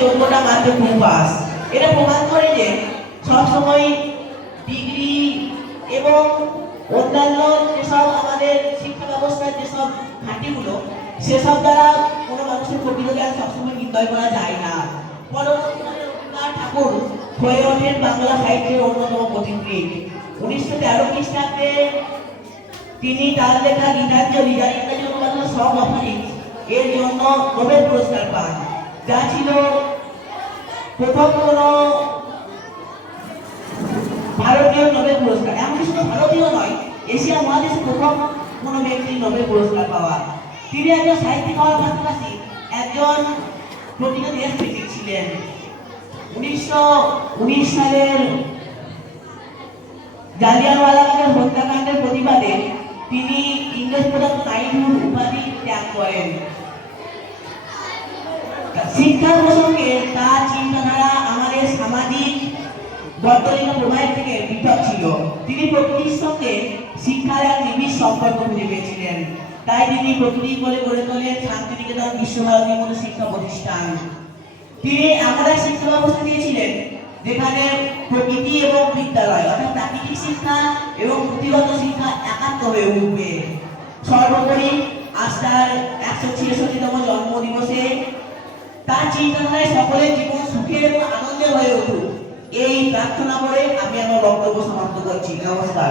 যোগ্যতা মাত্র পাস। এটা প্রমাণ করে যে সবসময় ডিগ্রি এবং অন্যান্য যেসব আমাদের শিক্ষা ব্যবস্থার যেসব ঘাঁটিগুলো সেসব দ্বারা কোনো মানুষের প্রকৃত জ্ঞান সবসময় নির্ণয় করা যায় না। পরবর্তীকালে রবীন্দ্রনাথ ঠাকুর হয়ে ওঠেন বাংলা সাহিত্যের অন্যতম পথিকৃৎ। 1913 খ্রিস্টাব্দে তিনি তার লেখা গীতাঞ্জলি, যার ইংরেজি অনুবাদ হলো সং অফারিংস, এর জন্য নোবেল পুরস্কার পান, যা ছিল প্রথম কোনো ভারতীয় নোবেল পুরস্কার। এমনকি শুধু ভারতীয় নয়, এশিয়া মহাদেশে প্রথম কোনো ব্যক্তি নোবেল পুরস্কার পাওয়া। তিনি একজন সাহিত্যিক হওয়ার পাশাপাশি একজন প্রকৃত দেশপ্রেমিক ছিলেন। 1919 সালের জালিয়ানওয়ালাবাগের হত্যাকাণ্ডের প্রতিবাদে তিনি ইংরেজ প্রদত্ত নাইটহুড উপাধি ত্যাগ করেন। শিক্ষার প্রসঙ্গে তার চিন্তাধারা আমাদের সামাজিক বর্তমানে প্রবাহের থেকে পৃথক ছিল। তিনি প্রকৃতির সঙ্গে শিক্ষার এক নিবিড় সম্পর্ক খুঁজে পেয়েছিলেন। তাই তিনি প্রকৃতি বলে গড়ে তোলেন শান্তিনিকেতন বিশ্বভারতীর মতো শিক্ষা প্রতিষ্ঠান। তিনি এমন এক শিক্ষা ব্যবস্থা দিয়েছিলেন যেখানে প্রকৃতি এবং বিদ্যালয় অর্থাৎ প্রাকৃতিক শিক্ষা এবং পুঁথিগত শিক্ষা একাত্ম হয়ে উঠবে। সর্বোপরি আজ তার 166তম জন্মদিবসে তার চিন্তাধারায় সকলের জীবন সুখের এবং আনন্দের হয়ে উঠুক, এই প্রার্থনা করে আমি আমার বক্তব্য সমাপ্ত করছি। নমস্কার।